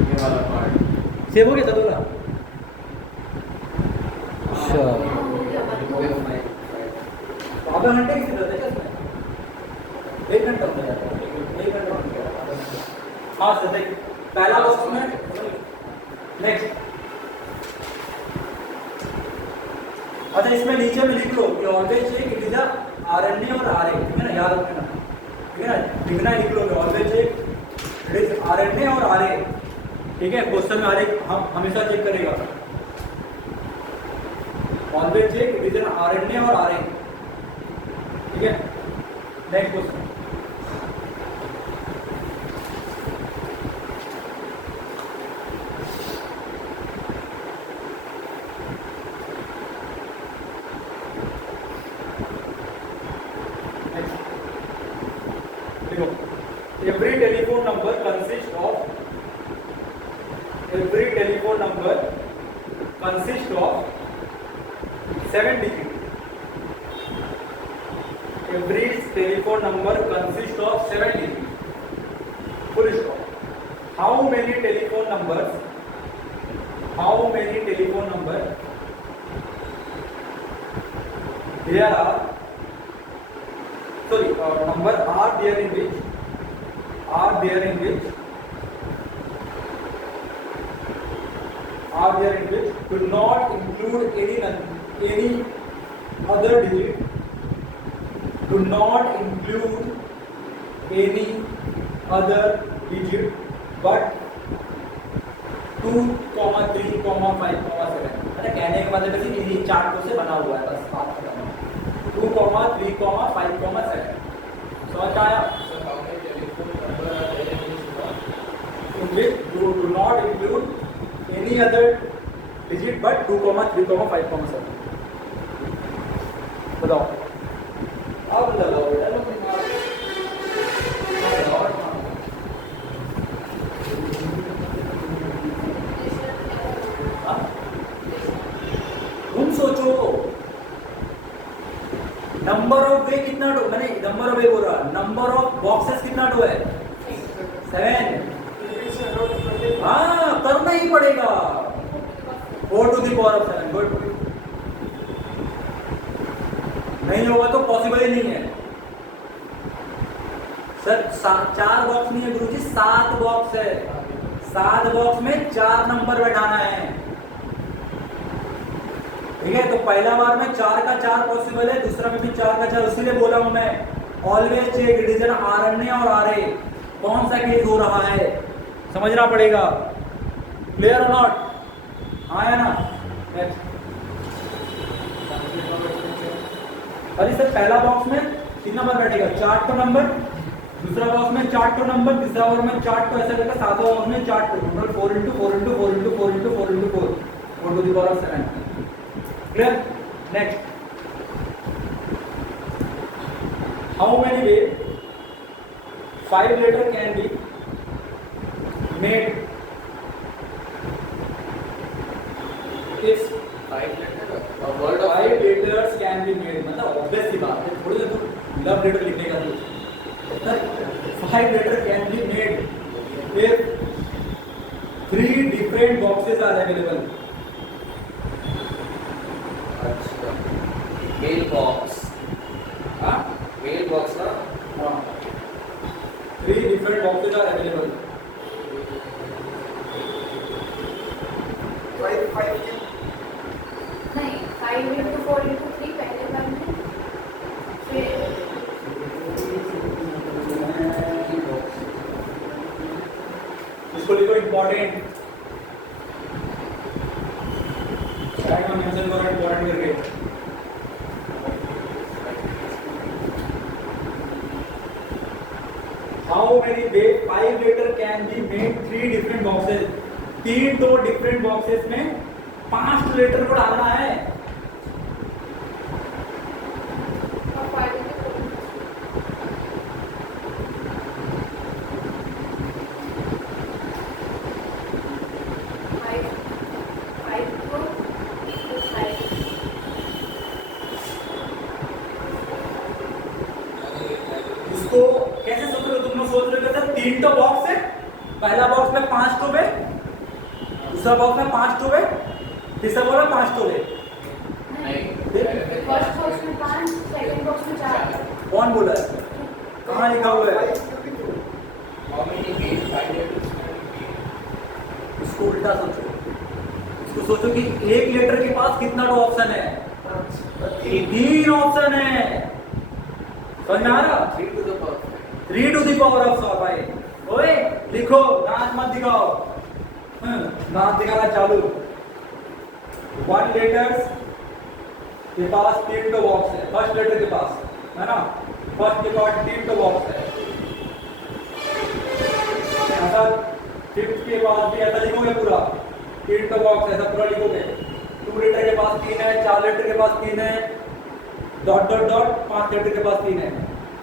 ये वाला part save हो गया था बोला। अच्छा आधा घंटे की जरूरत है क्या इसमें? 1 घंटा हो जाएगा, 1 घंटा हो गया। हाँ सर देख पहला बॉक्स में नेक्स्ट। अच्छा इसमें नीचे में लिख लो कि always check it is a RNA और आरए, ठीक है ना, याद रखना, ठीक है ना, लिखना लिख लो कि always check it is RNA और आरए, ठीक है। क्वेश्चन में आरए हम हमेशा चेक करेगा, always check it is an RNA और आरए, ठीक है। Next question every telephone number consists of 7 digits. Every telephone number consists of 7 digits. Full stop. How many telephone numbers there are, sorry, number are there in which do not include any other digit, do not include any other digit but 2, 3, 5, 7। अरे कहने के मतलब बस ये chart को से बना हुआ है, बस बात खत्म। 2, 3, 5, 7 समझ आया? In which do not include any other digit but 2, 3, 5, 7। बताओ अब लगाओ बेटा लोग दिमाग लगाओ। तुम सोचो नंबर ऑफ वे कितना डो, मैंने नंबर ऑफ वे बोल रहा, नंबर ऑफ बॉक्सेस कितना डो है? 7। हाँ करना ही पड़ेगा, 4 to the power of 7। Good, नहीं होगा तो पॉसिबल ही नहीं है सर। 4 बॉक्स नहीं है गुरुजी, 7 बॉक्स है। 7 बॉक्स में 4 नंबर बैठाना है, ठीक है। तो पहला बार में 4 का 4 पॉसिबल है, दूसरा में भी 4 का 4, इसीलिए बोला हूं मैं always check it is an RNA और आरए। कौन सा केस हो रहा है समझना पड़ेगा, क्लियर और नॉट? हाँ या ना? अरे सर पहला बॉक्स में कितना नंबर बैठेगा? 4 तो नंबर, दूसरा बॉक्स में 4 तो नंबर, तीसरा बॉक्स में 4 तो, ऐसा करके 7वां बॉक्स में 4 तो, total 4 into 4 into 4 into 4 into 4 into 4, 4 to the power of 7। Clear? Next, how many way 5 letter can be made if 5 letters can be made, मतलब ऑब्वियस सी बात है, थोड़ी देर तो लव लेटर लिखने का तो 5 letter can be made if 3 different boxes are available। अच्छा mail box, हाँ मेल बॉक्स ना, हाँ 3 different boxes are available। 5 नहीं 5 into 4 into 3 पहले बार में, फिर इसको लिखो इम्पोर्टेंट, स्लाइड में मेंशन करो इम्पोर्टेंट करके। How many way 5 letter can be made 3 different boxes, 3 तो डिफरेंट बॉक्सेस में 5 लेटर को डालना है। और 5 into 5 को 5 इसको कैसे सोच रहे हो तुम लोग? सोच रहे हो कि 3 तो बॉक्स है, पहला बॉक्स में 5 तो टोबे, दूसरा बॉक्स में 5 टोबे, तीसरा बॉक्स में 5 टोबे। फर्स्ट बॉक्स में 5, सेकंड बॉक्स में 4। कौन बोला है? कहाँ लिखा हुआ है? How many male pilots? इसको उल्टा सोचो, इसको सोचो कि एक लेटर के पास कितना ऑप्शन है? 3 ऑप्शन है। समझ में आ रहा? 3 to the power 5. 3 to the power of 5। ओए लिखो, दांत मत दिखाओ, दांत दिखाना चालू। 1 लेटर्स के पास 3 तो बॉक्स है, फर्स्ट लेटर के पास है ना, फर्स्ट के पास 3 तो बॉक्स है। ऐसा फिफ्थ के पास भी ऐसा लिखोगे पूरा 3 तो बॉक्स, ऐसा पूरा लिखोगे। 2 लेटर के पास 3 है, 4 लेटर के पास 3 है, डॉट डॉट डॉट 5 लेटर के पास 3 है।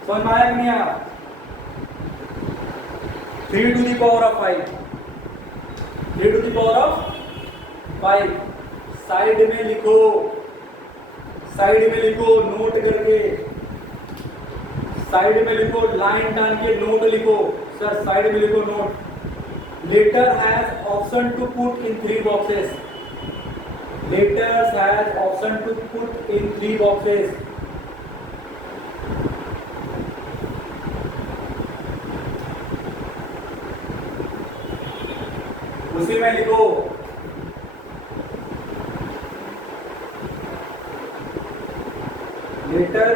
समझ में आया कि नहीं आया? 3 to the power of 5, 3 to the power of 5। Side में लिखो, साइड में लिखो, नोट करके, साइड में लिखो, लाइन टान के नोट लिखो। सर साइड में लिखो note. Letter has option to put in 3 boxes, letters has option to put in 3 boxes. उसी में लिखो लेटर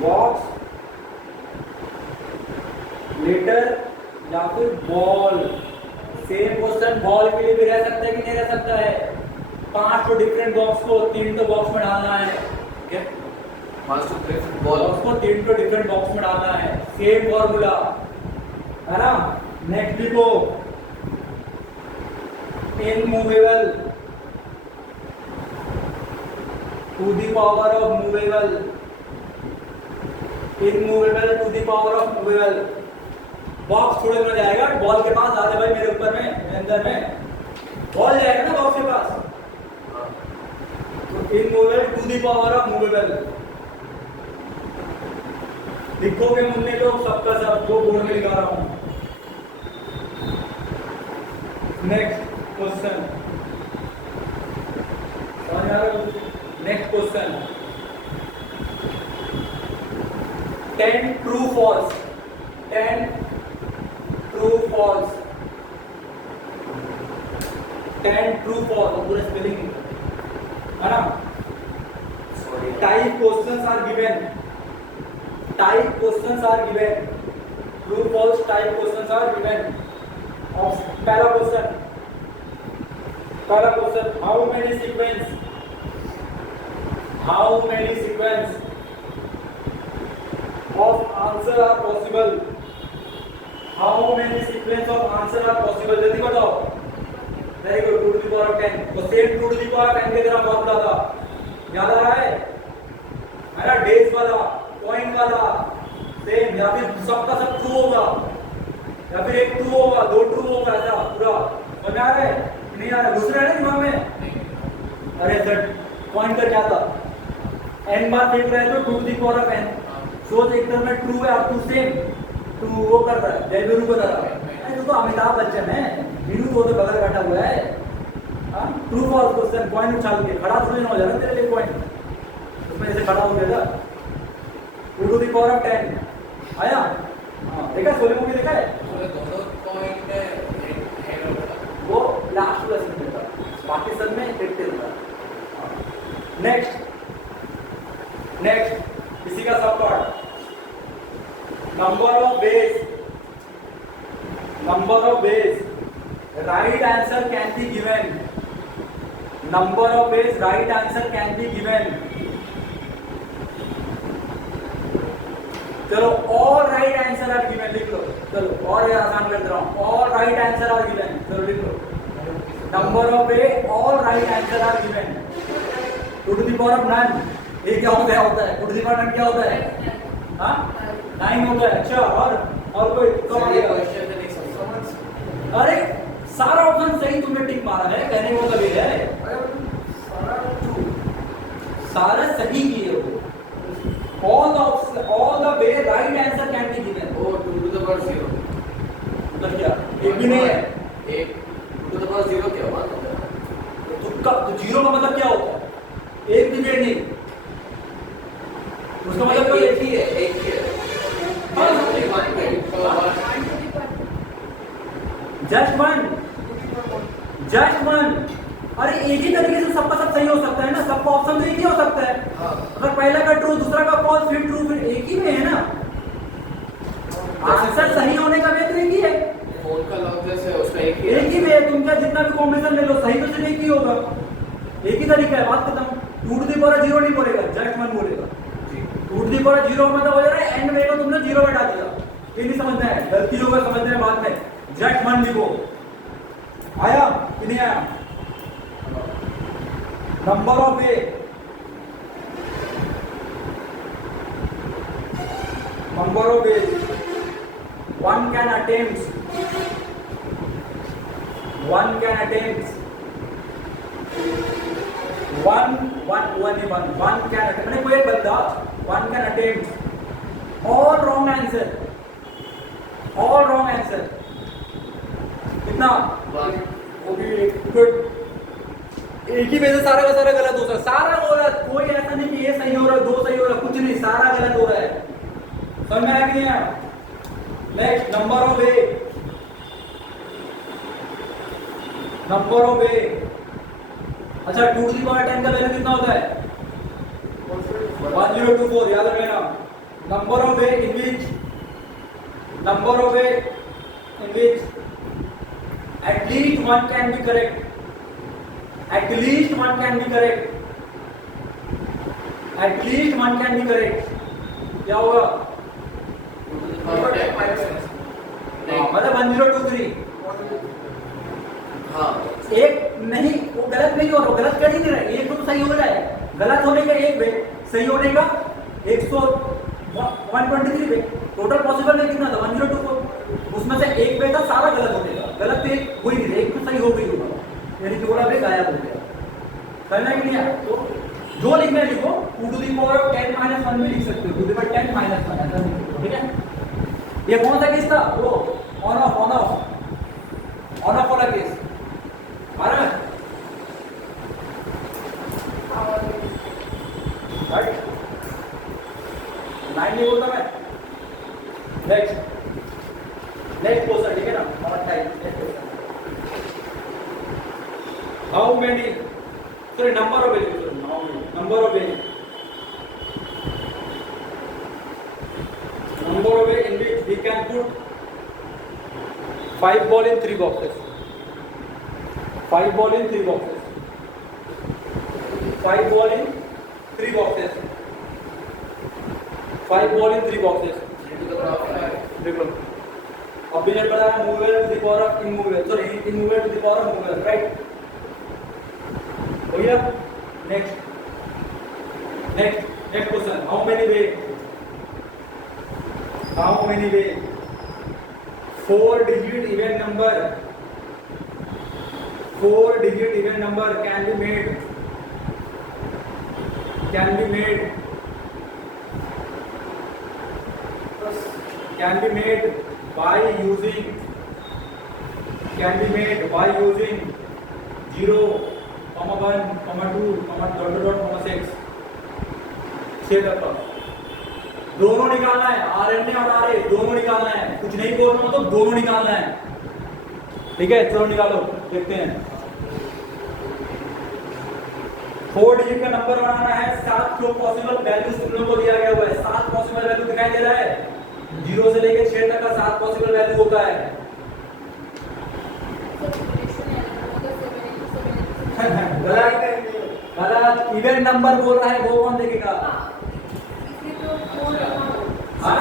बॉक्स, लेटर या फिर बॉल। सेम क्वेश्चन बॉल के लिए भी रह सकता है कि नहीं रह सकता है? 5 तो डिफरेंट बॉक्स को 3 तो बॉक्स में डालना है, ठीक है? 5 to different ball. उसको 3 तो डिफरेंट बॉक्स में डालना है, सेम फॉर्मूला है ना। नेक्स्ट लिखो immovable to the power of movable, immovable to the power of movable. Box थोड़े में जाएगा, बॉल के पास आ जाए भाई, मेरे ऊपर में, मेरे अंदर में बॉल जाएगा ना बॉक्स के पास, तो immovable to the power of movable लिखोगे मुन्ने लोग, सबका सब दो बोर्ड में लिखा रहा हूं। नेक्स्ट क्वेश्चन, समझ आ रहा है? Next question 10 true false, 10 true false, 10 true false, पूरा स्पेलिंग है ना। Type questions are given, type questions are given, true false type questions are given. पहला question, how many sequence, how many sequence of answer are possible, how many sequence of answer are possible, जल्दी बताओ। Very good, 2 to the power of 10। तो same 2 to the power of 10 की तरह formula था, याद आ रहा है ना? डेज वाला, पॉइंट वाला, सेम। या फिर सबका सब ट्रू होगा, या फिर एक ट्रू होगा, 2 ट्रू होगा, ऐसा पूरा। समझ आ रहा है नहीं आ रहा? दूसरा है ना दिमाग में? अरे सर पॉइंट का क्या था? n बार देख रहे हो तो 2 to the power of n। सोच एक तरफ में ट्रू है और 2 सेम, 2 वो कर रहा है, जय गुरु को रहा है। अरे तो अमिताभ बच्चन है, वीरू तो बगल बैठा हुआ है। ट्रू फॉल्स क्वेश्चन, पॉइंट उछाल के खड़ा थोड़ी ना हो जाएगा तेरे लिए पॉइंट, उसमें जैसे खड़ा हो गया 2 to the power of 10 आया। हाँ देखा, सोले मूवी देखा है? दोनों पॉइंट है वो लास्ट लेसन में था, बाकी सब में इफेक्टिव था। नेक्स्ट इसी का sub part, number of ways, right answer can be given, number of ways right answer can be given. चलो all right answer are given लिख लो, चलो और ये आसान कर दे रहा हूं, all right answer are given, चलो लिख लो। Number of a all right answer are given, 2 to the power of none। ये क्या होता है 2 to the power of none क्या होता है? हाँ 9 होता है। अच्छा और कोई कौन? ये क्वेश्चन से नहीं समझ। अरे सारा ऑप्शन सही तुमने टिक मारा है, कहने को कभी है सारा सही किए हो। all the way right answer can be given. वो 2 to the power 0 मतलब क्या एक भी नहीं है एक 2 to the power 0 क्या हुआ तुक्का तो जीरो का मतलब क्या होता है एक डिजिट नहीं उसका मतलब कोई एक ही है हाँ, जस्ट वन अरे एक ही तरीके से सबका सब सही हो सकता है ना सबका ऑप्शन तो एक ही हो सकता है हाँ। अगर पहला का ट्रू दूसरा का फॉल्स फिर ट्रू फिर एक ही में है ना आंसर सही होने का वे तो एक ही है फोन का लॉक जैसे उसका एक ही एक ही में है तुम क्या जितना भी कॉम्बिनेशन ले लो सही तो सिर्फ एक ही होगा एक ही तरीका है बात खत्म 2 to the power 0 नहीं बोलेगा जस्ट वन बोलेगा 2 to the power 0 मतलब हो जा रहा है एन वे को तुमने 0 बैठा दिया ये नहीं समझना है गलती होगा समझना है बाद में जस्ट वन लिखो आया कि नहीं आया number of way number of ways one can attempt one can attempt मैंने कोई एक बंदा one can attempt all wrong answer कितना वो भी गुड एक ही वजह से सारा का सारा गलत हो सकता सारा हो रहा है कोई ऐसा नहीं कि ये सही हो रहा है दो सही हो रहा है कुछ नहीं सारा गलत हो रहा है समझ में आया कि नहीं आया नेक्स्ट नंबर ऑफ वे अच्छा 2 to the power 10 का वैल्यू कितना होता है 1024 याद रखना number of way in which at least one can be correct क्या होगा मतलब 1023 हाँ एक नहीं वो गलत नहीं हो रहा गलत कर ही नहीं रहा है एक तो सही हो रहा है गलत होने का एक वे सही होने का 123 वे टोटल पॉसिबल वे कितना था 1024 उसमें से एक वे था सारा गलत होने का गलत तो एक हो ही नहीं एक तो सही हो गई होगा यानी कि बोला वे गायब हो गया करना कि नहीं है तो जो लिखना है लिखो 2 to the power of 10 minus 1 भी लिख सकते हो 2 to the power 10 minus 1 ऐसा लिख सकते हो ठीक है ये कौन सा केस था वो ऑन ऑफ वाला केस मारा राइट लाइन नहीं बोलता मैं नेक्स्ट क्वेश्चन ठीक है ना और time next question how many sorry number of values in which we can put 5 ball in 3 boxes 5 ball in 3 boxes देखो अब भी पता है movable to the power of immovable sorry immovable to the power of movable right हो गया next question how many way 4 digit even number can be made by using 0, 1, 2, 6 तक का दोनों निकालना है RNA और RA दोनों निकालना है कुछ नहीं बोलना हो तो दोनों निकालना है ठीक है चलो निकालो देखते हैं 4 डिजिट का नंबर बनाना है 7 जो पॉसिबल वैल्यूज तुम लोगों को दिया गया हुआ है 7 पॉसिबल वैल्यू दिखाई दे रहा है 0 से लेकर 6 तक का 7 पॉसिबल वैल्यू होता है गलत इवन नंबर बोल रहा है वो कौन देखेगा हाँ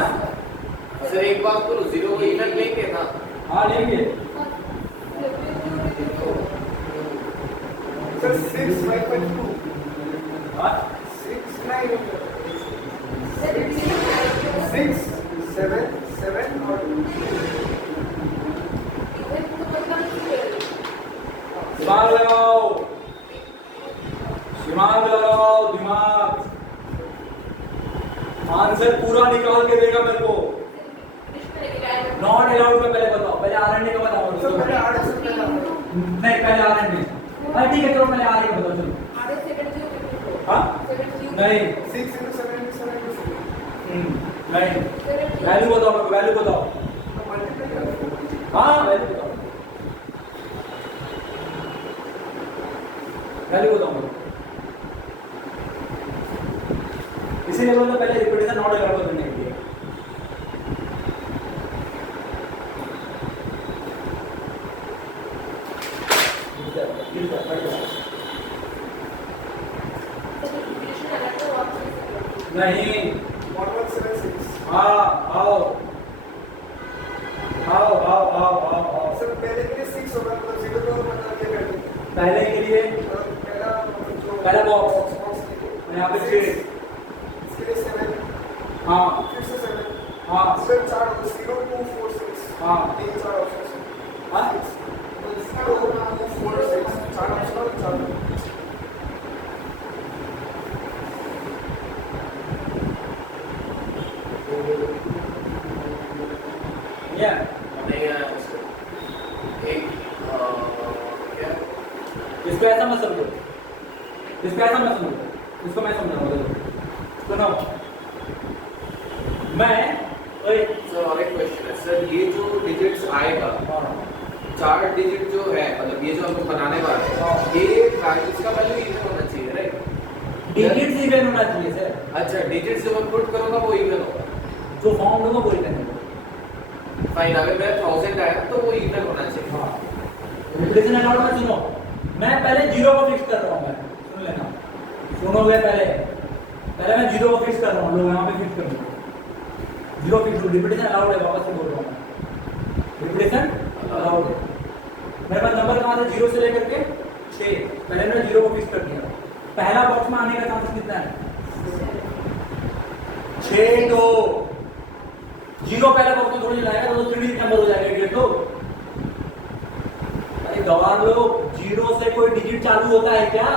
सर एक बात करो 0 को इवन लेंगे ना हाँ लेंगे Sir, 6, 5.2. हाँ 6, 9. 6, 7, 7 or 2. दिमाग लगाओ आंसर पूरा निकाल के देगा मेरे को। नॉट अलाउड का पहले बताओ, पहले आरएनए का बताओ। सर पहले आर से पहले नहीं, पहले आरएनए। हाँ ठीक है, चलो पहले आरएनए का बताओ चलो। हाँ नहीं 6 into 7 into 7 into 6 नहीं, वैल्यू बताओ मेरे को, वैल्यू बताओ। तो मल्टीप्लाई करो। हाँ वैल्यू बताओ, वैल्यू बताओ मेरे को। इसीलिए बोलता पहले रिपीटेशन नॉट अलाउड करने के लिए। नहीं 1176 हाँ आओ आओ आओ आओ आओ आओ। सर पहले के लिए 6 होगा मतलब 0 को मतलब क्या करते हैं पहले के लिए पहला जो पहला बॉक्स बॉक्स के लिए यहाँ पे 6। इसके लिए 7 हाँ फिर से 7 हाँ सर 4 0 2 4 6 हाँ तीन 4 ऑप्शन हाँ 0 2 4 6 4 ऑप्शन और 4 ये नहीं आया उसको। एक क्या इसको ऐसा मत समझो, इसको ऐसा मत समझो, इसको मैं समझाऊंगा। देखो सुनो, मैं ओए सर और एक क्वेश्चन है सर, ये जो डिजिट्स आएगा हाँ 4 डिजिट जो है, मतलब ये जो हम लोग बनाने वाले हैं, हाँ। ये इसका वैल्यू इवन होना चाहिए राइट? डिजिट्स इवन होना चाहिए सर। अच्छा, डिजिट जो मैं पुट करूंगा वो इवन होगा। जो फाउंड होगा वो इवन होगा। फाइन, अगर मेरा 1000 आया तो वो इवन होना चाहिए। हाँ रिपीटेशन अलाउड मत सुनो, मैं पहले 0 को फिक्स कर रहा हूँ। मैं सुन लेना, सुनोगे पहले, पहले मैं 0 को फिक्स कर रहा हूँ। लोग यहाँ पे फिक्स कर दो 0 फिक्स। रिपीटेशन अलाउड है, वापस से बोल रहा हूँ मैं, रिपीटेशन अलाउड है। मेरे पास नंबर कहाँ से 0 से लेकर के 6, पहले मैंने 0 को फिक्स कर दिया। पहला बॉक्स में आने का चांस कितना है? 6 2 0 पहला बॉक्स में थोड़ी लाएगा तो 3 डिजिट नंबर हो जाएगा। ये तो अरे गवार लोग, 0 से कोई डिजिट चालू होता है क्या?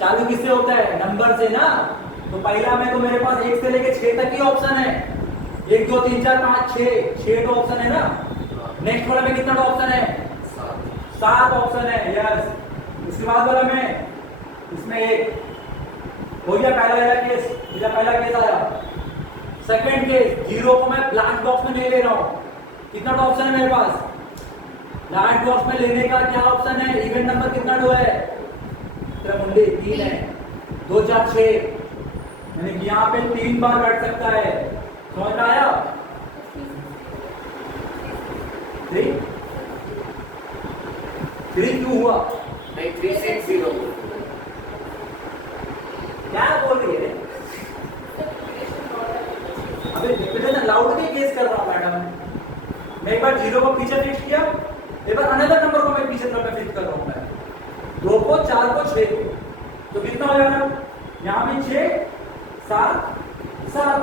चालू किससे होता है? नंबर से ना। तो पहला में तो मेरे पास 1 से लेके 6 तक ही ऑप्शन है। 1 2 3 4 5 6 तो ऑप्शन है ना। नेक्स्ट वाला में कितना ऑप्शन है? 7 ऑप्शन है। यस, उसके बाद वाला में इसमें 1 हो गया। पहला केस, मेरा पहला केस आया। सेकंड केस, 0 को मैं ब्लैक बॉक्स में नहीं ले रहा हूँ। कितना ऑप्शन है मेरे पास? ब्लैक बॉक्स में लेने का क्या ऑप्शन है? इवेंट नंबर कितना है? तेरा मुंडे 3 है। 2 4 6, यानी कि यहाँ पे 3 बार बैठ सकता है। समझ में आया? 3 क्यों हुआ? नहीं 360 क्या बोल रही है? अबे रिपीटेशन अलाउड के केस कर रहा हूँ मैडम। मैं एक बार 0 को पीछे फिक्स किया, एक बार अनदर नंबर को मैं पीछे तरफ में फिक्स कर रहा हूँ। मैं 2 को 4 को 6 को, तो कितना हो जाएगा? यहाँ भी 6 7 7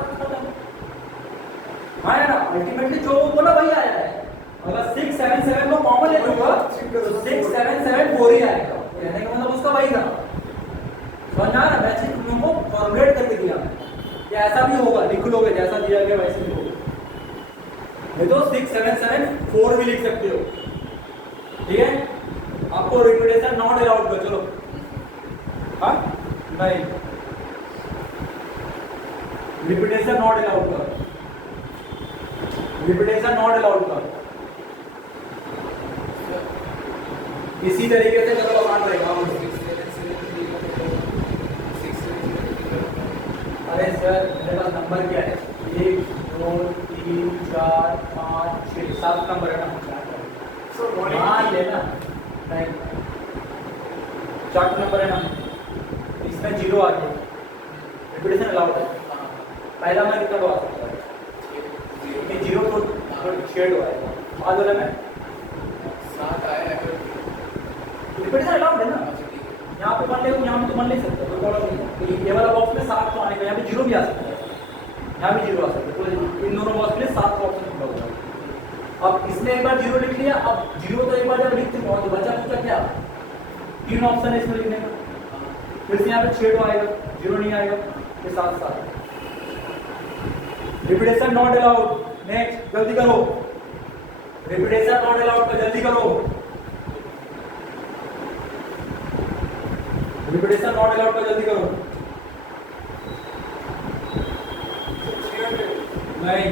हाँ है ना। अल्टीमेटली जो बोला वही आया है। अगर 6 7 7 को कॉमन ले लूंगा तो 6 7 7 4 ही आएगा। कहने का मतलब उसका वही था। समझ आ रहा? मैं सिर्फ तुम लोगों को फॉर्मुलेट करके दिया कि ऐसा भी होगा, लिख लोगे जैसा दिया गया वैसे भी होगा। नहीं तो 6 7 7 4 भी लिख सकते हो। ठीक है, आपको रिपीटेशन नॉट अलाउड कर। चलो हाँ नहीं, रिपीटेशन नॉट अलाउड कर, रिपीटेशन नॉट अलाउड कर। इसी तरीके से चलो आसान रहेगा। अरे सर मेरे पास नंबर क्या है? 1 2 3 4 5 6 7 नंबर है ना। हाँ लेना नहीं, 4 नंबर है ना। इसमें 0 आ गया, रिपीटेशन अलाउड है। पहला में कितना आ सकता है? ये 0 को शेड हुआ है। बाद वाले में 7 आया। रिपीटेशन अलाउड है ना। यहाँ पे मान ले, यहाँ पे तो मान ले सकते हो, कोई प्रॉब्लम नहीं है। तो ये वाला बॉक्स में 7 तो आने का, यहाँ पे 0 भी आ सकता है, यहाँ भी 0 आ सकता है। तो इन दोनों बॉक्स में 7 का ऑप्शन खुला हुआ है। अब इसने एक बार 0 लिख लिया। अब 0 तो एक बार जब लिख चुका तो बचा पूछा क्या? 3 ऑप्शन है इसमें लिखने का। फिर से यहाँ पे 6 आएगा, 0 नहीं आएगा, फिर 7 7 रिपीटेशन नॉट अलाउड। नेक्स्ट, जल्दी करो, रिपीटेशन नॉट अलाउड पे जल्दी करो, रिपीटेशन नॉट अलाउड पे जल्दी करो। नहीं,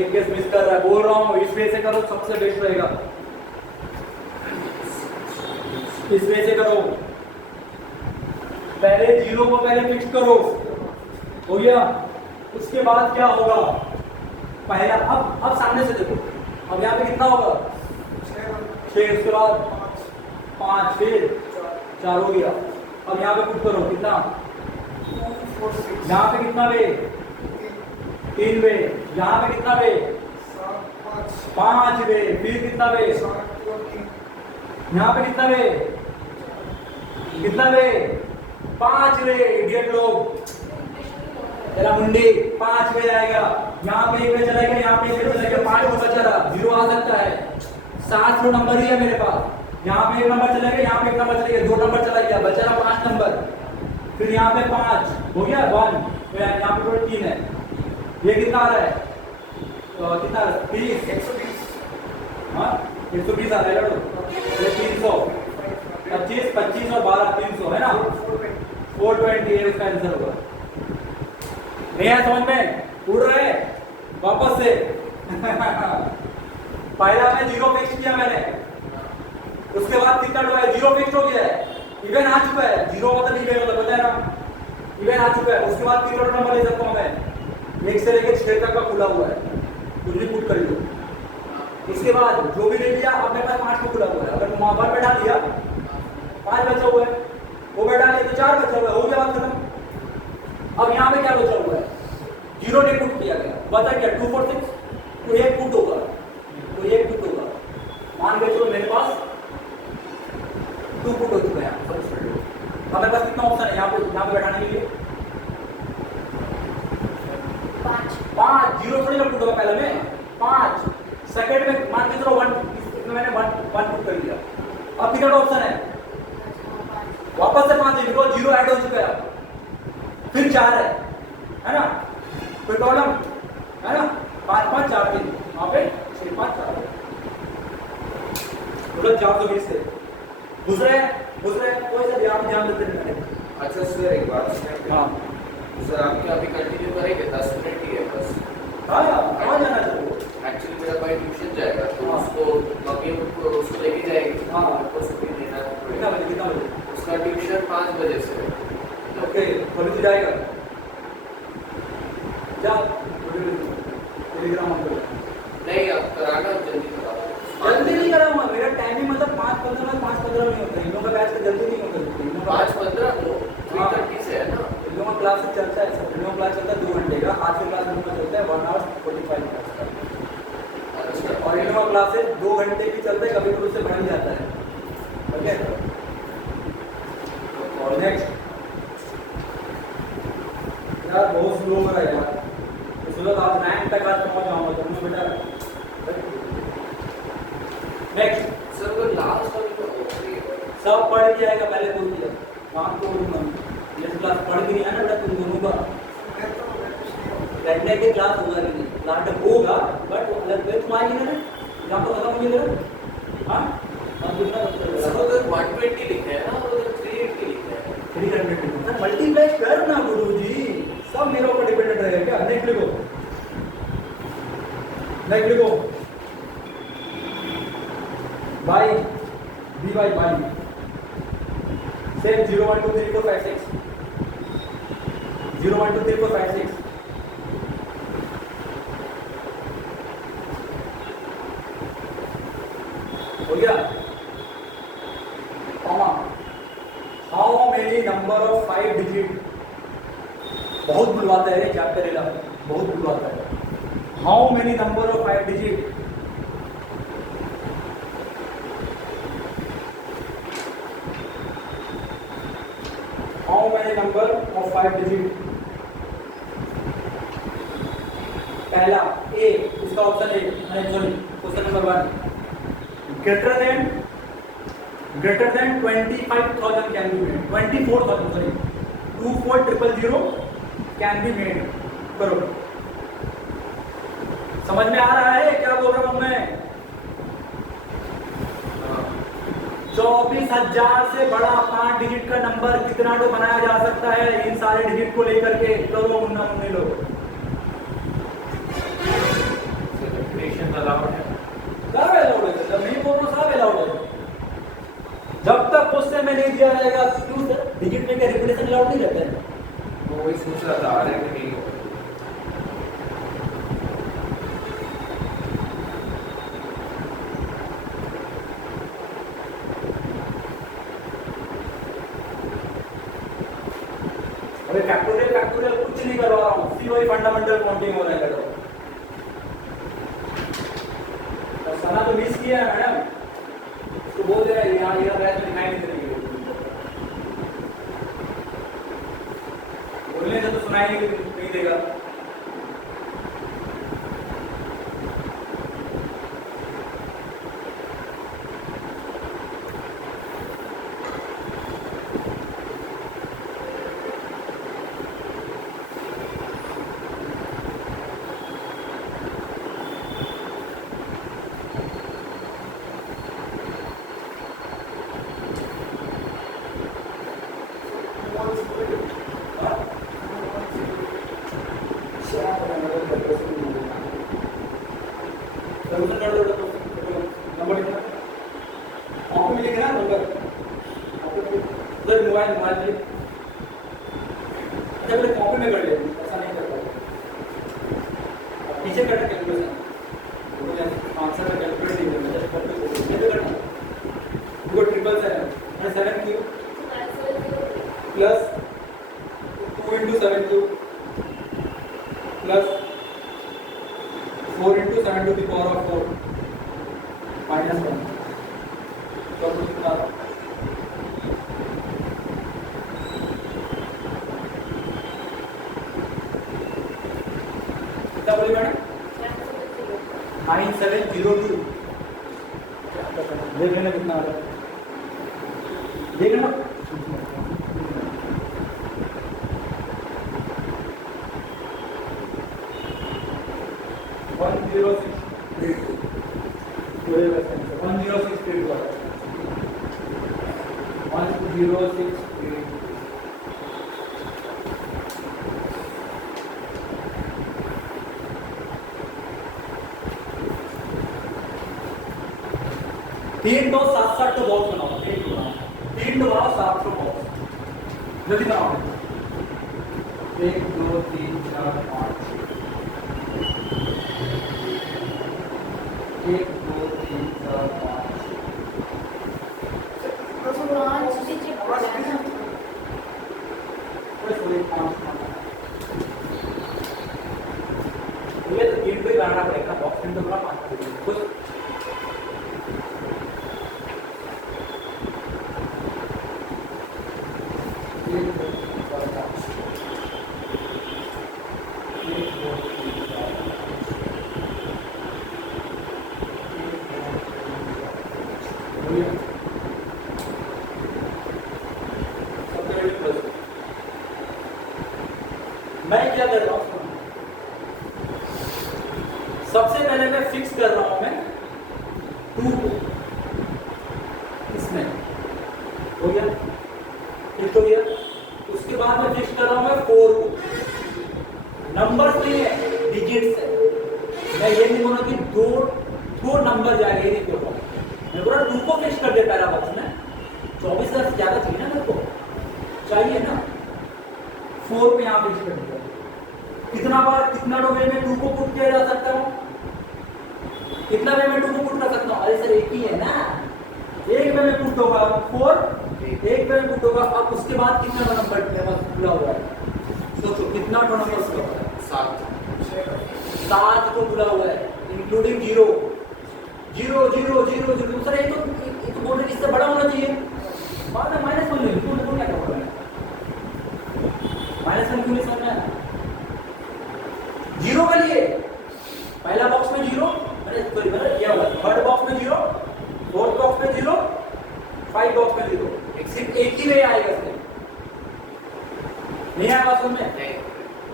एक केस मिस कर रहा है, बोल रहा हूँ इस वे से करो, सबसे बेस्ट रहेगा, इस वे से करो। पहले जीरो को पहले फिक्स करो, हो गया। उसके बाद क्या होगा, पहला अब सामने से देखो, अब यहाँ पे कितना होगा 6, उसके बाद 5, फिर 4 हो गया। अब यहाँ पे पुट करो, कितना, यहाँ पे कितना वे 3 वे, यहाँ पे कितना वे 5 वे, फिर कितना वे, यहाँ पे कितना वे, कितना वे 5 वे। इडियट लोग, तेरा मुंडी 5 वे आएगा, यहाँ पे 1 वे चलेगा, यहाँ पे 1 वे चलेगा, 5 वे बचा रहा, 0 आ सकता है। 7 नंबर ही है मेरे पास, यहाँ पे 1 नंबर चलेगा, यहाँ पे 1 नंबर चलेगा, 2 नंबर चला गया, बचा रहा 5 नंबर, फिर यहाँ पे 5 हो गया 1, फिर यहाँ पे 3 है। ये कितना आ रहा है, कितना 30, 120, हाँ 120 आ रहा है, ये 300, 25, 25 और 12 300 है ना, 420 है उसका आंसर होगा। नहीं है समझ में, उड़ रहे वापस से पहला में 0 फिक्स किया मैंने, उसके बाद कितना हुआ है, 0 फिक्स हो गया है, इवन आ चुका है, 0 मतलब इवन मतलब पता है ना, इवन आ चुका है। उसके बाद कितना नंबर ले सकता हूँ मैं, 1 से लेकर 6 तक का खुला हुआ है, कुछ भी पुट कर लो। उसके बाद जो भी ले लिया, अब मेरे पास 5 में खुला हुआ है, अगर वहां पर बैठा दिया 5 बचा हुआ है, वो बैठा लिया तो 4 बचा हुआ है, हो गया बात खत्म। अब यहाँ पे क्या बचा हुआ है, 0 ने पुट किया गया, बचा क्या 2 4 6, तो 1 पुट होगा, तो 1 पुट होगा, मान के चलो मेरे पास 2 पुट हो चुका है। अब मेरे पास कितना ऑप्शन है यहाँ पे बैठाने के लिए, 5 0 थोड़ी ना पुट होगा पहले में, 5 सेकंड में मान के चलो 1, इसमें मैंने 1 पुट कर दिया। अब कितना ऑप्शन है, वापस से 5 है, बिकॉज 0 ऐड हो चुका है, फिर 4 है ना, कोई प्रॉब्लम है ना, 5 5 4 3, वहां पे 6 5 4 मतलब 420 से दूसरे कोई सा ध्यान देते नहीं। अच्छा सर एक बात सुनिए, हाँ सर आप क्या अभी कंटिन्यू करेंगे, 10 मिनट ही है बस। हाँ कहाँ जाना चाहिए, एक्चुअली मेरा भाई ट्यूशन जाएगा, तो हाँ। उसको मम्मी उसको लेके जाएगी, हाँ। आपको छुट्टी देना कितना पड़ेगा। बजे उसका ट्यूशन 5 बजे से है। ओके, कभी तो जाएगा, जा टेलीग्राम कर, नहीं आप कराना जल्दी करा, जल्दी नहीं कराऊंगा, मेरा टाइमिंग मतलब 5:15 में 5:15 में होता है, इन लोगों का बैच जल्दी नहीं होता, इन लोगों का 5:15 को 3:30 से है ना। इन लोगों का क्लास चलता है, सब इन लोगों का क्लास चलता है 2 घंटे का, आज का क्लास इन लोगों का चलता है 1 आवर 45 मिनट्स का, अच्छा, और इन लोगों का क्लासेस 2 घंटे भी चलते हैं, कभी कभी उससे बढ़ जाता है। ओके, और नेक्स्ट यार बहुत स्लो हो रहा है यार, तो सूरत आज 9 तक आज पहुंच जाऊंगा तुम बेटा। नेक्स्ट, सर वो लास्ट वाली तो होती है। सब पढ़ के आएगा, पहले बोल दिया काम तो ये क्लास पढ़ के नहीं आना बेटा तुम दोनों का, बैठने के क्लास होगा नहीं, क्लास होगा बट अलग पे तुम आएंगे ना, यहाँ पर खत्म हो जाएगा। हाँ अब दूसरा सर उधर 120 लिखा है ना, और उधर 380 लिखा है। 300 मल्टीप्लाई कर ना गुरुजी, सब मेरे ऊपर डिपेंडेंट रहेगा क्या। नेक्स्ट लिखो, नेक्स्ट लिखो, by B by by same 0 1 2 3 4 5 6 0 1 2 3 4 5 6 हो गया। Comma, how many number of 5 digit, बहुत बुलवाता है चैप्टर एला, बहुत बुलवाता है। How many number of 5 digit, how many number of 5 digit, पहला ए, उसका option A, sorry question number 1, greater than 25,000 can be made, 24,000 sorry 24,000 can be made, करो समझ में आ रहा है क्या बोल रहा हूं मैं? 24,000 से बड़ा 5 डिजिट का नंबर कितना तो बनाया जा सकता है इन सारे डिजिट को लेकर के? करो मुन्ना मुन्नी लोग। रेपिटेशन अलाउड है। सब अलाउड है, जब नहीं बोल रहा सब अलाउड है। जब तक क्वेश्चन में नहीं दिया रहेगा क्यों डिजिट में क्या रिपीटेशन अलाउड नहीं रहता है? वो वही सोच रहा था, आ रहा है कि नहीं होगा। अरे फैक्टोरियल कुछ नहीं करवा रहा हूँ, सिर्फ वही फंडामेंटल काउंटिंग हो रहा है। तो सना तो मिस किया है मैडम, उसको बोल दे रहा है यहाँ यहाँ रहा तो दिखाई नहीं देगी, बोलने से तो सुनाई नहीं देगा। तीन दो 7 तो बॉक्स बनाओ, तीन दो 7 तो बॉक्स जल्दी बनाओ। 1 2 3 4 5 1 2 3 4 5 ये तो तीन पे बनाना पड़ेगा, बॉक्स तीन तो बना 5 मैं क्या कर रहा हूँ, सबसे पहले मैं फिक्स कर रहा हूं मैं 2 को इसमें हो गया, फिक्स हो गया। उसके बाद मैं फिक्स कर रहा हूं मैं 4 को, नंबर्स नहीं है डिजिट्स है। मैं ये नहीं बोला कि दो नंबर जाएगा, ये नहीं बोल रहा हूं मैं, पूरा 2 को फिक्स कर दे पहला बॉक्स में। 24 से ज्यादा चाहिए ना मेरे को, चाहिए ना, 4 पे यहां फिक्स कर दिया। कितना बार कितना वे में 2 को पुट किया जा सकता है, कितना वे में 2 को पुट कर सकता हूँ? अरे सर एक ही है ना, एक वे में पुट होगा 4, एक वे में पुट होगा। अब उसके बाद कितना नंबर खुला हुआ है, सोचो कितना नंबर? 7 को खुला हुआ है, इंक्लूडिंग 0 0 0 0 0। सर ये तो बोल रहे इससे बड़ा होना चाहिए, बाद में -1 ले लो, तो क्या करना है? -1 क्यों नहीं समझना है? 0 के लिए पहला बॉक्स में 0, अरे सॉरी मैंने क्या हुआ, थर्ड बॉक्स में 0, फोर्थ बॉक्स में 0, 5 बॉक्स में 0। सिर्फ एक ही वे आएगा इसमें, नहीं आएगा समझ में?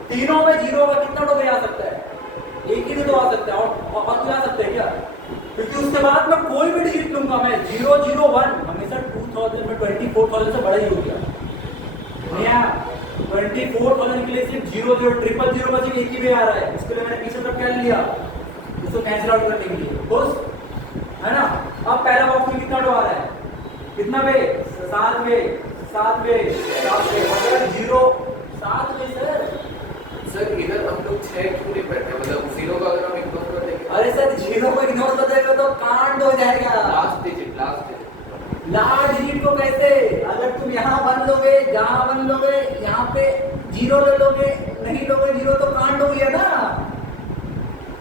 तीनों में 0 का कितना तो वे आ सकता है? एक ही तो आ सकता है, और और क्या सकते हैं क्या? क्योंकि उसके बाद मैं कोई भी डिजिट लूंगा, मैं 001 हमेशा 2000 में 24,000 से बड़ा ही हो गया। नया 24,000 के लिए सिर्फ 00 000 का सिर्फ एक ही वे आ रहा है, उसके लिए मैंने पीछे तक क्या लिया, उसको कैंसिल आउट करने के लिए खुश है ना। अब पहला बॉक्स में कितना आ रहा है, कितना वे 7 वे 7 वे 7 वे, मतलब 0 7 वे सर इधर हम लोग 6 क्यों नहीं बैठे, मतलब 0 का अगर हम इग्नोर कर देंगे। अरे सर 0 को इग्नोर कर देगा तो कांड हो जाएगा। लास्ट डिजिट लास्ट डिजिट को कैसे, अगर तुम यहाँ 1 लोगे, यहाँ 1 लोगे, यहाँ पे 0 ले लोगे, नहीं लोगे 0 तो कांड हो गया ना,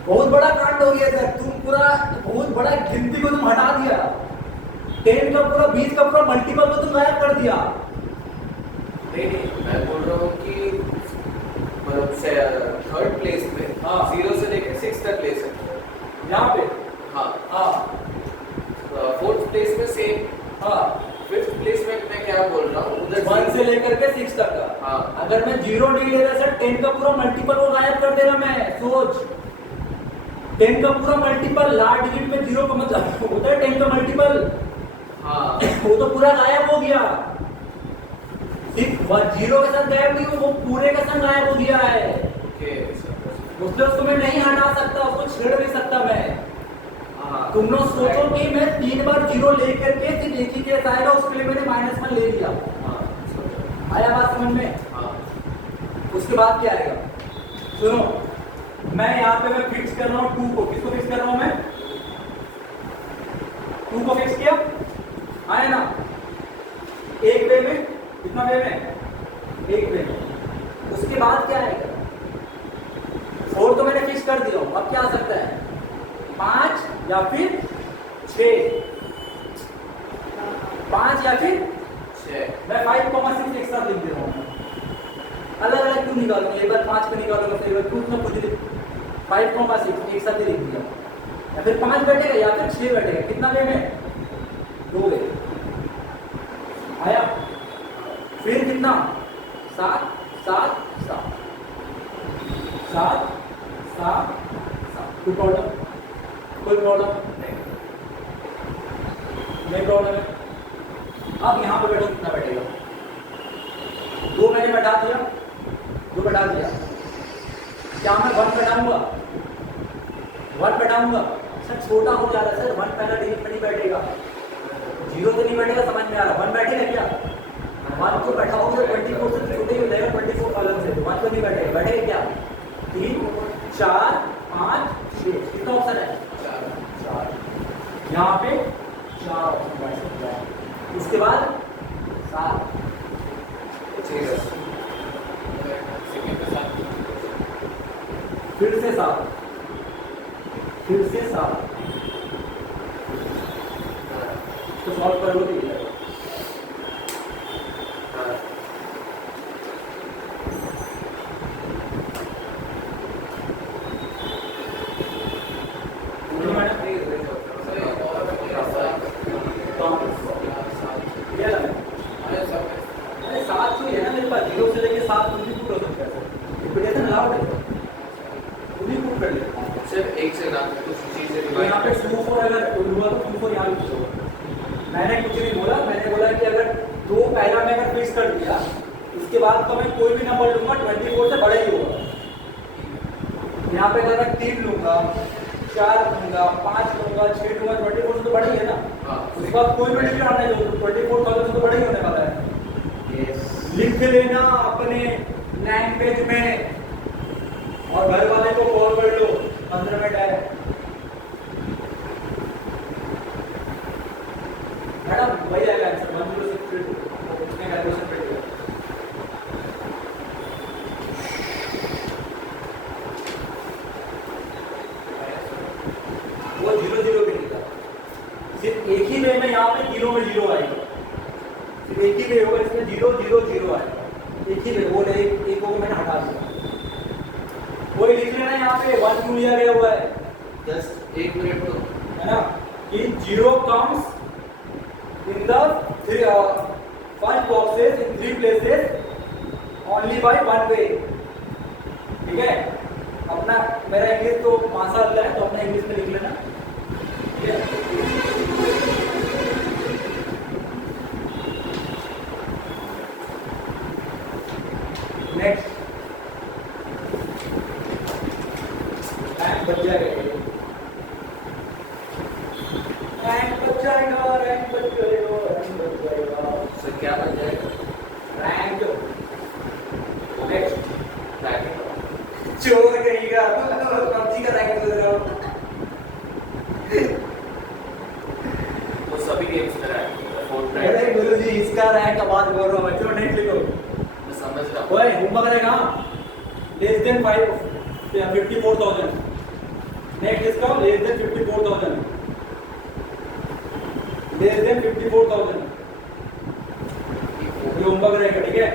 बहुत बड़ा कांड हो गया सर। तुम पूरा बहुत बड़ा गिनती को तुम हटा दिया, 10 का पूरा 20 का पूरा मल्टीपल को तुम गायब कर दिया। नहीं मैं बोल रहा हूँ कि मतलब थर्ड प्लेस में हाँ 0 से लेकर 6 तक ले सकते हैं यहाँ पे हाँ। हाँ फोर्थ प्लेस में सेम, हाँ फिफ्थ प्लेस में मैं क्या बोल रहा हूँ उधर 1 से लेकर के 6 तक का। हाँ। अगर मैं 0 नहीं ले रहा सर, 10 का पूरा मल्टीपल को गायब कर देगा। मैं सोच 10 का पूरा मल्टीपल, लास्ट डिजिट में 0 का मतलब होता है 10 का मल्टीपल, हाँ वो तो पूरा गायब हो गया। सिर्फ 0 के साथ गायब नहीं, वो पूरे के साथ गायब हो गया है। ओके मतलब उसको मैं नहीं हटा सकता, उसको छेड़ नहीं सकता मैं। हाँ तुम लोग सोचो कि मैं 3 बार 0 लेकर के सिर्फ एक ही केस आएगा, उसके लिए मैंने -1 ले लिया। हाँ आया बात समझ में? हाँ उसके बाद क्या आएगा सुनो, मैं यहाँ पे मैं फिक्स कर रहा हूँ 2 को, किसको फिक्स कर रहा हूँ मैं, 2 को फिक्स किया, आया ना। एक वे में कितना वे में, एक वे में। उसके बाद क्या आएगा, 4 तो मैंने फिक्स कर दिया हूँ, अब क्या आ सकता है 5 या फिर 6, 5 या फिर 6 मैं 5,6 एक साथ लिख दे रहा हूँ। अलग अलग क्यों निकालूंगा, एक बार 5 का निकालूंगा, फिर एक बार 2 का खुद ही 5,6 एक साथ ही लिख दिया। या फिर 5 बैठेगा या फिर 6 बैठेगा, कितना वे में 2 वे आया। फिर कितना 7 7 7 7 7 7, कोई प्रॉब्लम, कोई प्रॉब्लम नहीं प्रॉब्लम है। अब यहाँ पे बैठो, कितना बैठेगा 2 मैंने बैठा दिया, 2 बैठा दिया, क्या मैं 1 बैठाऊंगा, 1 बैठाऊंगा सर, छोटा हो जा रहा है सर, 1 पहला डिजिट में नहीं बैठेगा, 0 तो नहीं बैठेगा, समझ में आ रहा, 1 बैठेगा क्या, 1 को बैठाओगे 24 से छोटे ही हो जाएगा, 24 कॉलम से 1 तो नहीं बैठेगा, बैठेगा क्या 3 4 5 6, कितना ऑप्शन है 4, यहाँ पे 4 ऑप्शन बैठ सकता है। उसके बाद 7 फिर से 7, फिर से 7, तो सॉल्व करोगे तो ये मैंने कुछ नहीं बोला, मैंने बोला कि अगर 2 पहला मैं अगर फिक्स कर दिया, उसके बाद तो मैं कोई भी नंबर लूंगा 24 से बड़ा ही होगा। यहाँ पे अगर मैं 3 लूंगा, 4 लूंगा, 5 लूंगा, 6 लूंगा, 24 से तो बड़ा ही है ना। उसके बाद कोई भी डिजिट आने दो, 24,000 से तो बड़ा ही होने वाला है। लिख लेना अपने लैंग्वेज में और घर वाले को कॉल कर लो, 15 मिनट है मैडम, वही आएगा आंसर 1062 उसने कैलकुलेशन कर दिया। वो 0 भी नहीं था, सिर्फ एक ही वे में यहाँ पे 0 में 0 आएगा, सिर्फ एक ही वे होगा, इसमें 0 0 0 आएगा, एक ही वे। वो एक को मैंने हटा दिया, वही लिख लेना यहाँ पे 1 क्यों लिया गया हुआ है, जस्ट 1 मिनट तो है ना, कि 0 comes in the first boxes in 3 places only by 1 way। ठीक है, अपना मेरा इंग्लिश तो 5 साल का है, तो अपना इंग्लिश में बच जाएगा रैंक बच जाएगा रैंक बच जाएगा रैंक बच जाएगा सर क्या बन जाएगा? Rank next Bracket. चोर कहेगा पबजी का रैंक दे रहा हूं वो सभी गेम्स में रैंक होता है अरे फोर्टनाइट। गुरुजी इसका रैंक का बात बोल रहा हूं बच्चों नेक्स्ट लिखो मैं समझ रहा हूँ। ओए होमवर्क रहेगा लेस देन 54,000 नेक्स्ट इसका लेस देन 54,000 लेस देन 54,000 ये होमवर्क रहेगा ठीक है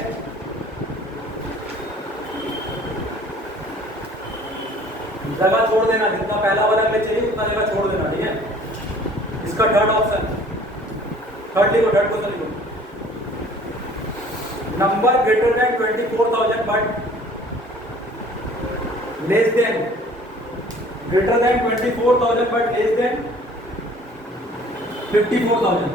जगह छोड़ देना जितना पहला वाला में चाहिए उतना जगह छोड़ देना ठीक है इसका थर्ड ऑप्शन थर्ड लिखो थर्ड क्वेश्चन लिखो number greater than 24,000 but less than greater than 24,000 but less than 54,000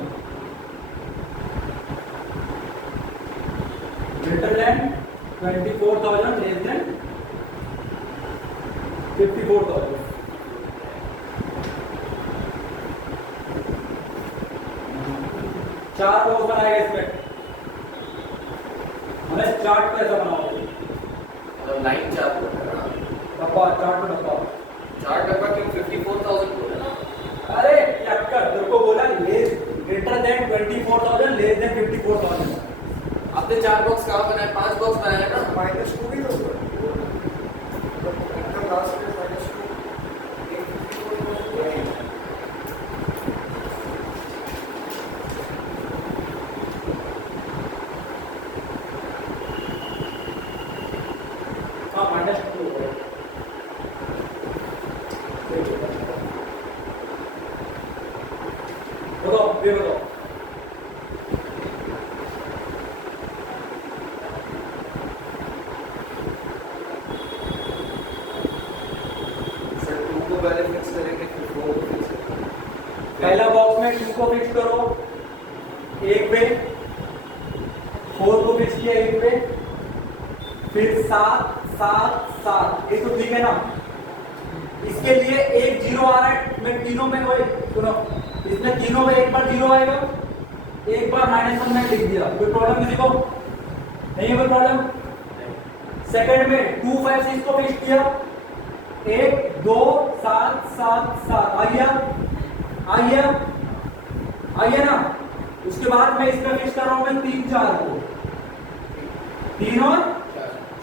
greater than 24,000 less than 54,000 चार बॉक्स बनाएगा इसमें हमें चार्ट कैसा बनाओगे मतलब लाइन चार्ट होता है ना। डब्बा चार्ट में डब्बा चार डब्बा क्यों 54,000 बोला ना? अरे टक्कर तेरे को बोला less greater than 24,000 less than 54,000 आपने 4 बॉक्स कहाँ बनाए? 5 बॉक्स बनाया ना। -2 भी तो एकदम लास्ट में -2 हाँ -2 बताओ ये बताओ सर 2 को पहले फिक्स करेंगे फिर 4 को फिक्स करेंगे। पहला बॉक्स में 2 को फिक्स करो एक पे 4 को फिक्स किया एक पे फिर 7 7 7 ये तो ठीक है ना इसके लिए एक जीरो आ रहा है मैं तीनों में वही सुनो इसमें तीनों में एक बार जीरो आएगा एक बार -1 में लिख दिया कोई प्रॉब्लम किसी को नहीं है कोई प्रॉब्लम सेकंड में 2 5 6 को फिक्स किया 1 2 7 7 7 आइए आइए ना उसके बाद मैं इसका फिक्स कर रहा हूं मैं 3 4 को 3 और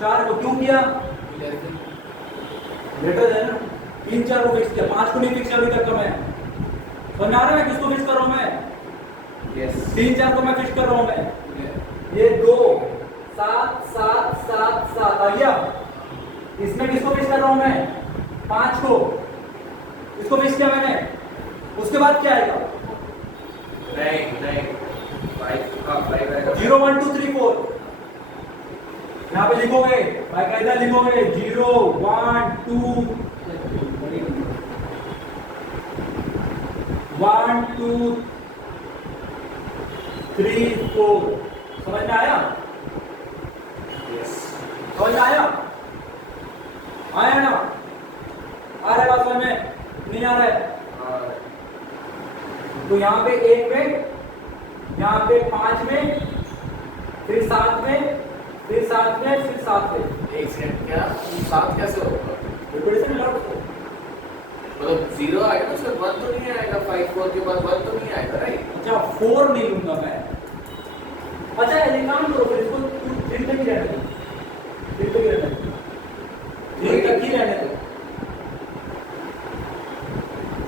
4 को क्यों किया ग्रेटर है ना 3 4 को फिक्स किया 5 को नहीं फिक्स किया अभी तक का मैं समझ आ रहा है किसको फिक्स कर रहा हूं मैं यस 3 4 को मैं फिक्स कर रहा हूं मैं ये 2 7 7 7 7 आइए इसमें किसको फिक्स कर रहा हूं मैं 5 को इसको फिक्स किया मैंने उसके बाद क्या आएगा नहीं 5 हाँ 5 आएगा 0 1 2 3 4 यहाँ पे लिखोगे बाकायदा लिखोगे 0 1 2 1 2 3 4 समझ में आया यस समझ में आया आया ना आ रहा है बात समझ में नहीं आ रहा है तो यहाँ पे 1 में यहाँ पे 5 में फिर 7 में फिर 7 में फिर 7 में एक सेकंड क्या 7 कैसे होगा? रिपीटेशन लॉट मतलब 0 आएगा ना सर 1 तो नहीं आएगा 5 4 के बाद 1 तो नहीं आएगा राइट? अच्छा 4 नहीं लूंगा मैं अच्छा ये काम करो फिर इसको 3 तक ही रहने दो 3 तक ही रहने दो 3 तक ही रहने दो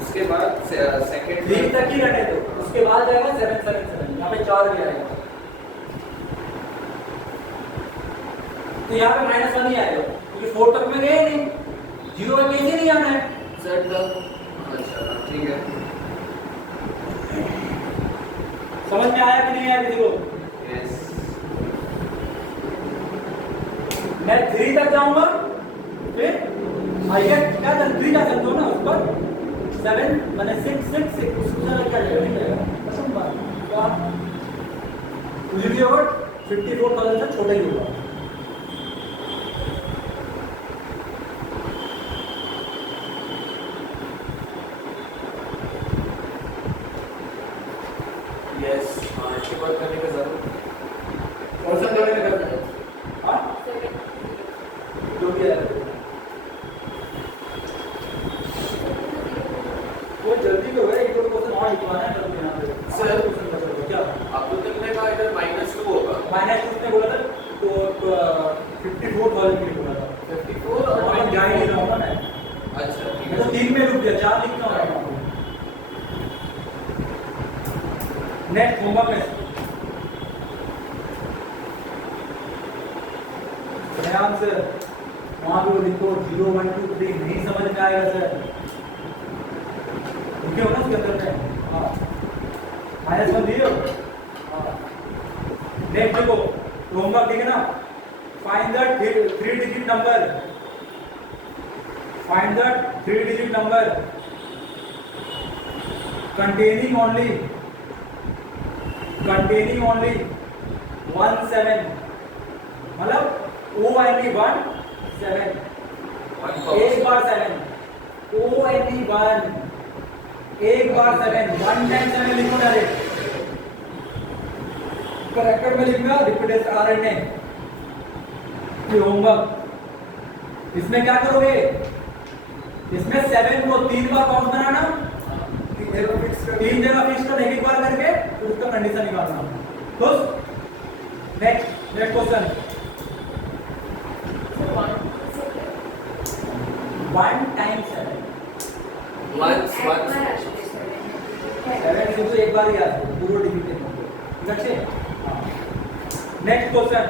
उसके बाद सेकंड 3 तक ही रहने दो उसके बाद जाएगा 7 7 7 यहाँ पे 4 भी आएगा तो यहाँ पे -1 ही आएगा क्योंकि 4 तक में गए नहीं 0 में कैसे नहीं आना है सेट तक अच्छा ठीक है समझ में आया कि नहीं आया किसी को यस मैं 3 तक जाऊंगा फिर आइए क्या 3 जा सकते हो ना उस पर 7 मैंने 6 6 6 उसको क्या जाएगा नहीं जाएगा कसम बात क्या मुझे भी होगा 54,000 से छोटा ही होगा से वर्क करने का जरूरत क्वेश्चन करने में करते हैं हाँ जो भी है वो जल्दी तो है एक दो क्वेश्चन और लिखवाना है जल्दी यहाँ पे सर क्वेश्चन बचा हुआ क्या अब्दुल तुमने कहा इधर -2 होगा माइनस उसने बोला था तो 54,000 की बोला था 54 और और जा ही नहीं रहा हूँ ना मैं अच्छा ठीक मैं तो है 3 में रुक गया 4 लिखता हूँ नेक्स्ट होमवर्क में ध्यान से वहाँ पे वो लिखो 0 1 2 3 नहीं समझ में आएगा सर लिखे हो ना उसके अंदर में हाँ -1 दिए हो हाँ नेक्स्ट देखो होमवर्क ठीक है ना find the 3 digit number find the 3 digit number containing only 1 7 मतलब ONE 1 7 एक बार 7 ONE 1 एक बार 7 1 टाइम 7 लिखो डायरेक्ट करेक्टर में लिखना रिपीटेड RNA ये होमवर्क इसमें क्या करोगे इसमें 7 को 3 बार काउंट बनाना 3 जगह फिक्स कर एक बार करके फिर उसका कंडीशन निकालना खुश नेक्स्ट क्वेश्चन 1 टाइम 7 once 7 तो एक बार ही आता है पूरा डिजिट है ठीक है next question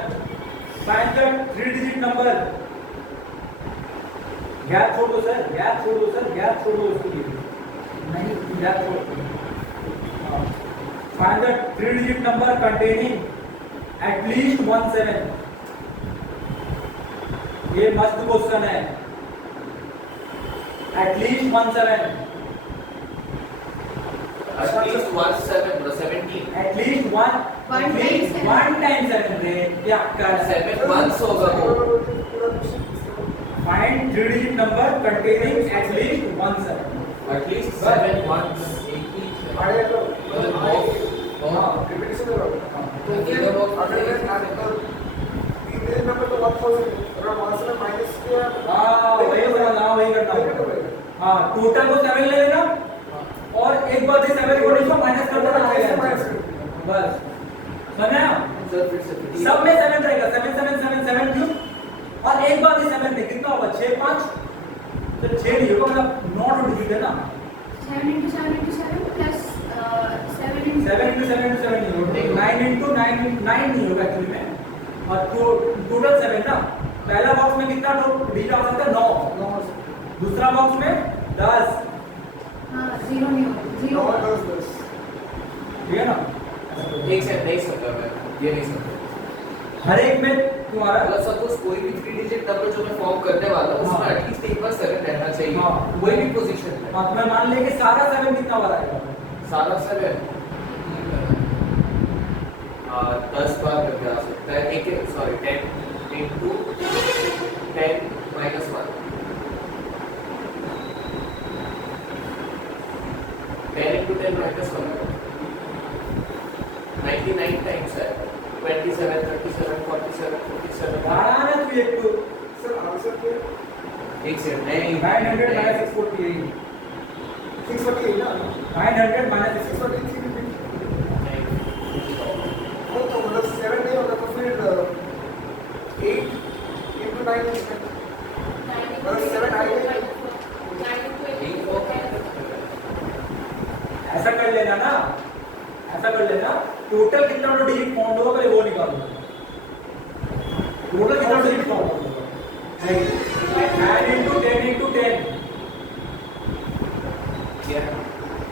find the 3 digit number gap छोड़ दो सर गैप छोड़ दो उसके लिए नहीं गैप छोड़ find the 3 digit number containing at least 1 7 ये मस्त क्वेश्चन है at least 1 7 at least 1 7 bro 17 at least 1 time 7 रे क्या कर 7 once होगा वो find 3 digit number containing at least 1 7 at least 7 once आगे तो हाँ रिपीटेशन करो तो इधर वो अगर मैं तीन नंबर तो 1000 अगर वहां से माइनस किया हाँ वही करना हाँ टोटल को 7 ले लेना और एक बार से 7 को नहीं माइनस कर देना बस समझा सर फिर से सब में 7 रहेगा 7 7 7 7 क्यूब और एक बार से 7 में कितना होगा 6 5 तो 6 नहीं होगा मतलब नॉट डिजिट है ना 7 into 7 into 7 plus 7 into 7 into 7 into 7 नहीं होगा 9 into 9 नहीं होगा एक्चुअली में और टोटल 7 ना पहला बॉक्स में कितना डिजिट आ सकता है 9 दूसरा बॉक्स में 10 हाँ 0 नहीं होगा 0 ठीक है ना एक सेकंड नहीं सकता मैं ये नहीं सकता हर एक में तुम्हारा मतलब सपोज कोई भी 3 डिजिट नंबर जो मैं फॉर्म करने वाला हूं उसमें हाँ। एटलीस्ट एक बार 7 रहना चाहिए हाँ। कोई भी पोजीशन में हाँ तो मैं मान ले कि सारा 7 कितना बार आएगा सारा 7 10 बार करके आ सकता है एक sorry 10 into 10 minus 1 10 into 10 minus 1 99 times है 27 37 47 47 बारह ना तू एक तो सर आंसर क्या एक सेकंड नहीं 900 minus 648 648 ना 900 minus 648 नहीं। वो तो मतलब 7 नहीं होगा तो फिर 8 into 9 ऐसा कर लेना ना ऐसा कर लेना टोटल कितना डिजिट फाउंड होगा पहले वो निकालो टोटल कितना डिजिट फाउंड होगा 9 into 10 into 10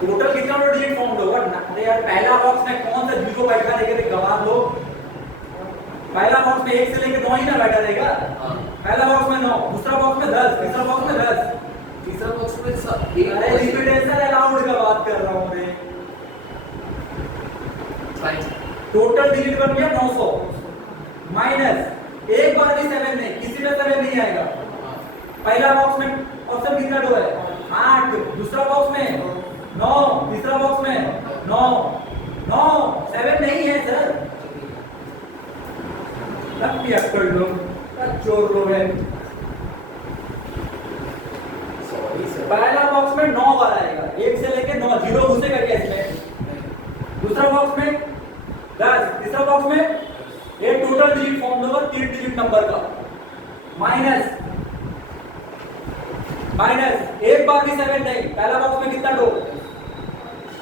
टोटल कितना डिजिट फाउंड होगा अरे यार पहला बॉक्स में कौन सा जीरो बैठा रहेगा गवाह लो पहला बॉक्स में 1 से लेके 9 ही ना बैठा रहेगा हाँ। पहला बॉक्स में 9 दूसरा बॉक्स में 10 तीसरा बॉक्स में 10 तीसरा बॉक्स में सब अरे रिपीटेशन अलाउड का बात कर रहा हूं रे टोटल डिजिट बन गया 900 माइनस एक बार भी 7 नहीं किसी में 7 नहीं आएगा पहला बॉक्स में ऑप्शन कितना दो है 8 दूसरा बॉक्स में 9 तीसरा बॉक्स में 9 7 नहीं है चोर लोग हैं। Sorry sir. पहला बॉक्स में 9 बार आएगा, 1 से लेके 9, 0 घुसेगा क्या इसमें? दूसरा बॉक्स में 10, तीसरा बॉक्स में ये टोटल डिजिट फॉर्म होगा 3 डिजिट नंबर का, माइनस एक बार भी 7 नहीं। पहला बॉक्स में कितना दो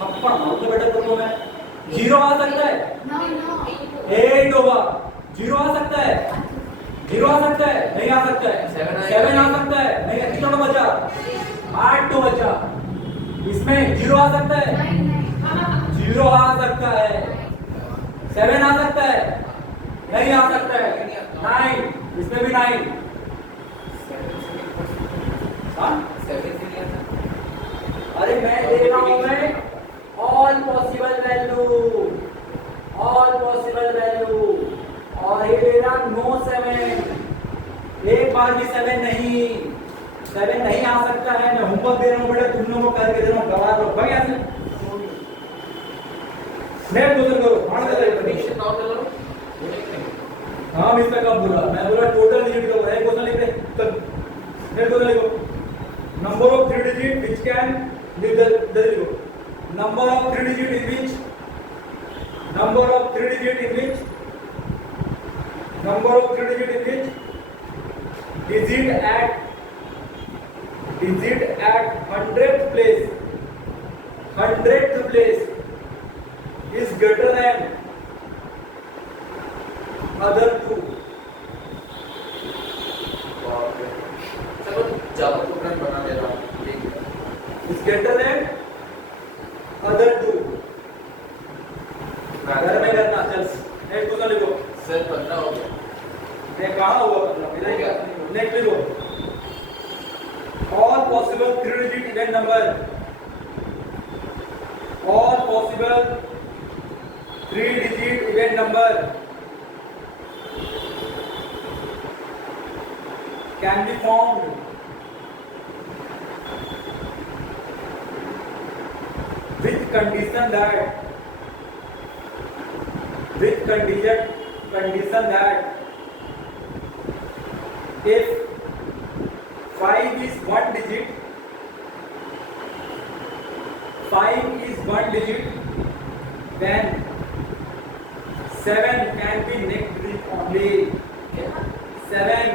अपना तो बेटा दोनों में 0 आ सकता है, 8 होगा, 0 आ सकता है, 0 आ सकता है, नहीं आ सकता है, 7 आ सकता है, नहीं, कितना बचा? 8 तो बचा। इसमें 0 आ सकता है, 0 आ सकता है, 7 आ सकता है, नहीं आ सकता है, 9, इसमें भी 9। हाँ? अरे मैं ले रहा हूं मैं ऑल पॉसिबल वैल्यू, और ये ले रहा नो 7, एक बार भी 7 नहीं आ सकता है। मैं होमवर्क दे रहा हूँ बेटा, तुम लोगों को करके दे रहा हूँ, गवा दो भाई ऐसे। नेक्स्ट क्वेश्चन करो, मान दे रहे कंडीशन नाउ दे लो। हाँ इसमें कब बोला? मैं बोला टोटल डिजिट का है, क्वेश्चन लिख रहे चल। नेक्स्ट क्वेश्चन लिखो, number of 3 digit which can live the लिखो, number of 3 digit in which digit at 100th place is greater than other two. चलो जावा प्रोग्राम बना दे रहा हूँ, ठीक है। Is greater than other two. घर में करना चल। नेक्स्ट क्वेश्चन लिखो। सर 15 हो गया। मैं कहाँ हुआ मतलब मेरा क्या? नेक्स्ट लिखो, all possible 3 digit event number, all possible 3 digit event number can be found with condition that if 5 is one digit, then 7 can be next digit only. 7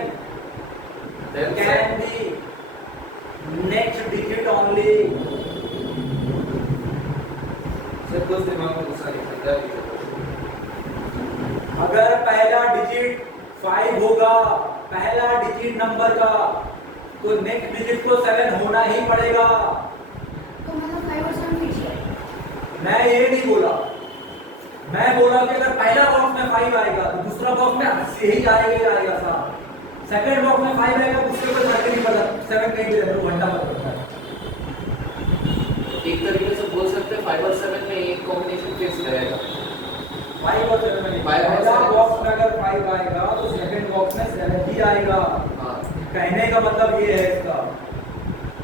Then can be next digit only. Sir कुछ दिमाग में घुसा नहीं था। अगर पहला digit 5 होगा, पहला डिजिट नंबर का, तो नेक्स्ट डिजिट को 7 होना ही पड़ेगा। तो मतलब 5 और 7 फिक्स है। मैं ये नहीं बोला, मैं बोला कि अगर पहला बॉक्स में 5 आएगा तो दूसरा बॉक्स में यही आएगा साहब। सेकंड बॉक्स में 5 आएगा तो उसके कोई फर्क नहीं पड़ता, 7 कहीं भी रहता, घंटा फर्क पड़ता है। एक तरीके से बोल सकते हैं 5 और 7 में एक कॉम्बिनेशन फिक्स रहेगा। 5 और 7 में Five और पहला seven। बॉक्स में अगर 5 आएगा तो सेकंड बॉक्स में 7 ही आएगा। हाँ कहने का मतलब ये है इसका,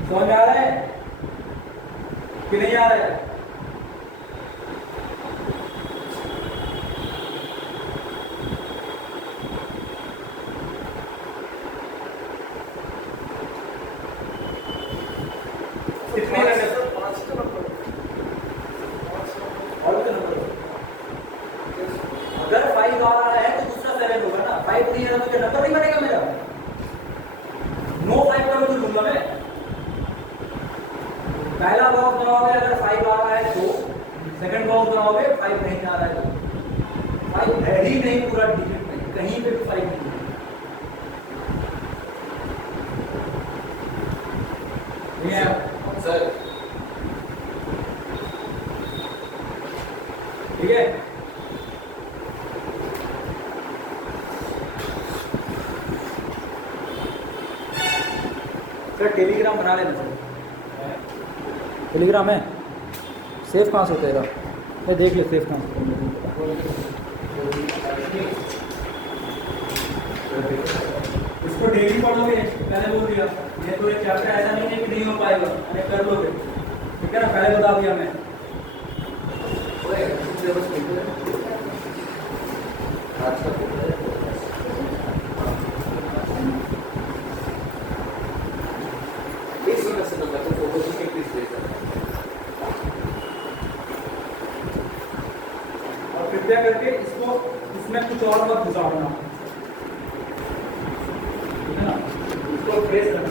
समझ आ रहा है कि नहीं आ रहा है? कितने लगे? 5 का नंबर और भी तो नंबर हो। अगर 5 आ रहा है तो दूसरा 7 होगा ना। 5 नहीं है तो क्या नंबर नहीं बनेगा मेरा? नो 5 का मैं लूंगा मैं। पहला बॉक्स बनाओगे अगर 5 आ रहा है तो, सेकंड बॉक्स बनाओगे 5 नहीं आ रहा है तो। 5 है ही नहीं पूरा डिजिट में, कहीं पे भी 5 नहीं है। ठीक है सर ठीक है। सर टेलीग्राम बना लेना सर। टेलीग्राम है, सेव कहाँ से होता है? मैं देख ले सेव कहाँ से इसको डेली पढ़ोगे, पहले बोल दिया। ये तो एक चैप्टर ऐसा नहीं है कि नहीं हो पाएगा, अरे कर लोगे, ठीक है ना? पहले बता दिया मैं। ओए सिलेबस लिखो आज का कृपया करके इसको इसमें कुछ और मत घुसावना, ठीक है ना, इसको प्रेस करना।